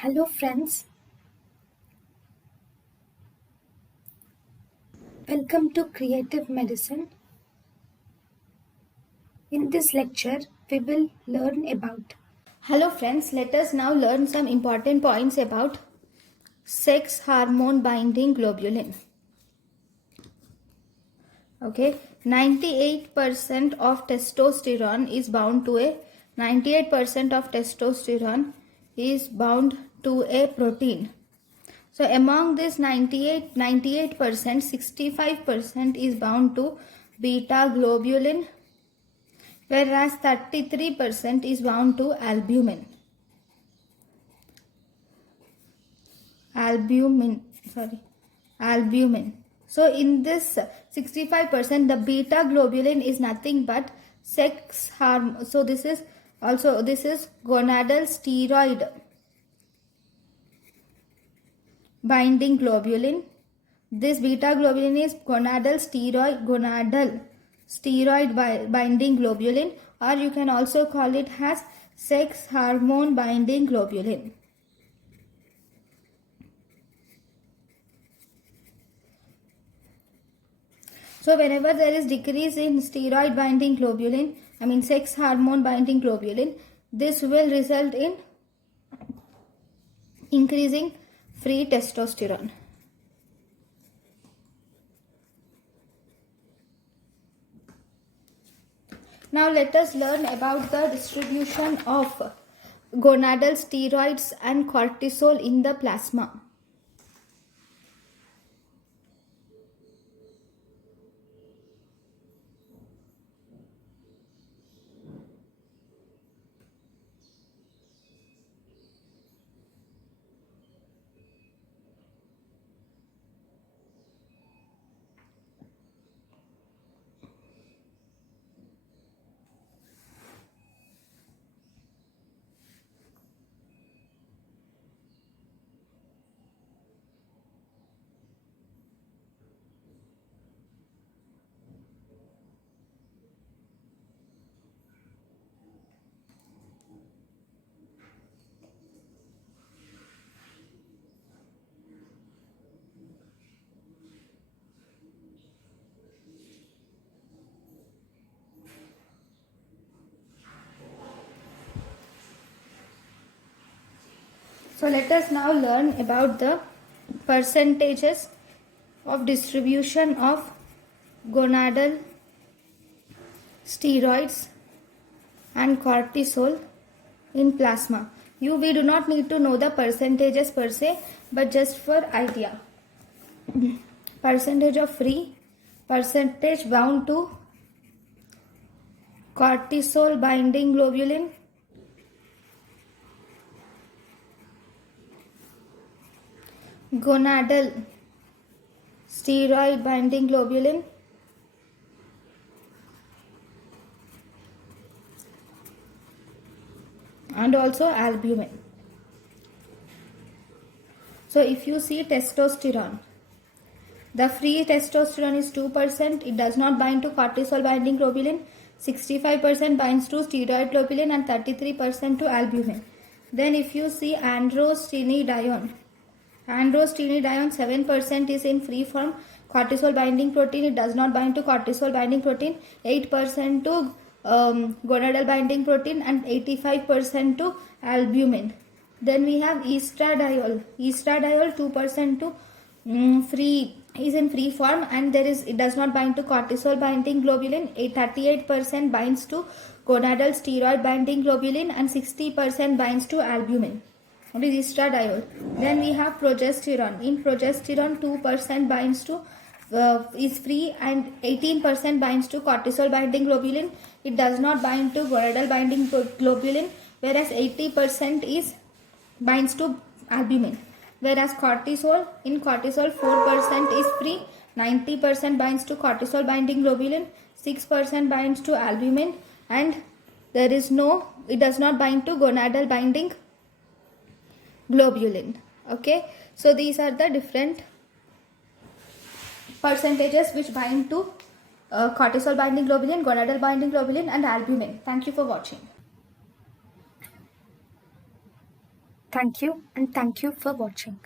Hello friends, welcome to Creative Medicine. In this lecture, we will learn about. Hello friends, let us now learn some important points about sex hormone binding globulin. Okay, 98% of testosterone is bound to a 98% of testosterone is bound to a protein. So among this 98%, 65% is bound to beta globulin, whereas 33% is bound to albumin. Albumin. So in this 65%, the beta globulin is nothing but sex hormone. So this is gonadal steroid binding globulin. This beta globulin is gonadal steroid binding globulin, or you can also call it as sex hormone binding globulin. So whenever there is decrease in steroid binding globulin, sex hormone binding globulin, this will result in increasing free testosterone. Now let us learn about the distribution of gonadal steroids and cortisol in the plasma. So let us now learn about the percentages of distribution of gonadal steroids and cortisol in plasma. We do not need to know the percentages per se, but just for idea. Percentage of free, percentage bound to cortisol binding globulin, gonadal steroid binding globulin, and also albumin. So if you see testosterone, the free testosterone is 2%. It does not bind to cortisol binding globulin. 65% binds to steroid globulin and 33% to albumin. Then if you see androstenedione 7% is in free form cortisol binding protein. It does not bind to cortisol binding protein. 8% to gonadal binding protein and 85% to albumin. Then we have estradiol 2% to free is in free form, and it does not bind to cortisol binding globulin. 38% binds to gonadal steroid binding globulin and 60% binds to albumin. What is estradiol? Then we have progesterone. In progesterone, 2% binds to is free and 18% binds to cortisol binding globulin. It does not bind to gonadal binding globulin, whereas 80% binds to albumin. Whereas cortisol, 4% is free, 90% binds to cortisol binding globulin, 6% binds to albumin, and it does not bind to gonadal binding globulin. Okay, so these are the different percentages which bind to cortisol binding globulin, gonadal binding globulin, and albumin. Thank you for watching. Thank you and thank you for watching.